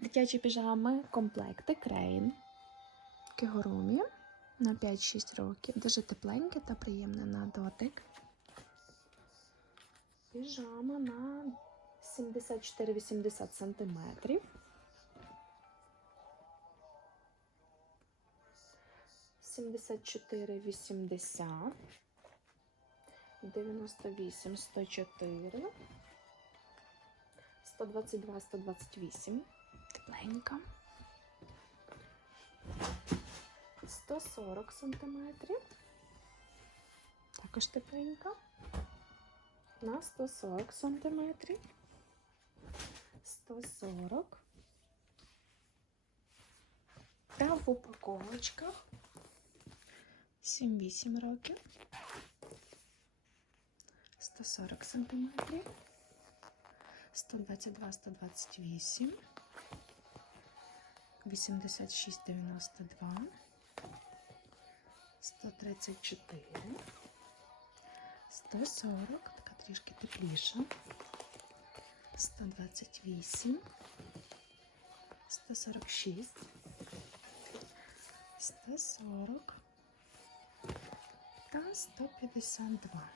Дитячі піжами, комплекти, крейн, кигурумі на 5-6 років. Дуже тепленьке та приємне на дотик. Піжама на 74-80 сантиметрів. Сімдесят чотири вісімдесят, дев'яносто вісім, сто чотири, сто двадцять два, сто двадцять вісім, тепленька, сто сорок сантиметрів, також тепленька, на сто сорок сантиметрів, сто сорок. Та в упаковочках. 7-8 років, 140 сантиметрів, 122, 128, 86, 92, 134, 140, така трішки тепліша, 128, 146, 140 та 152.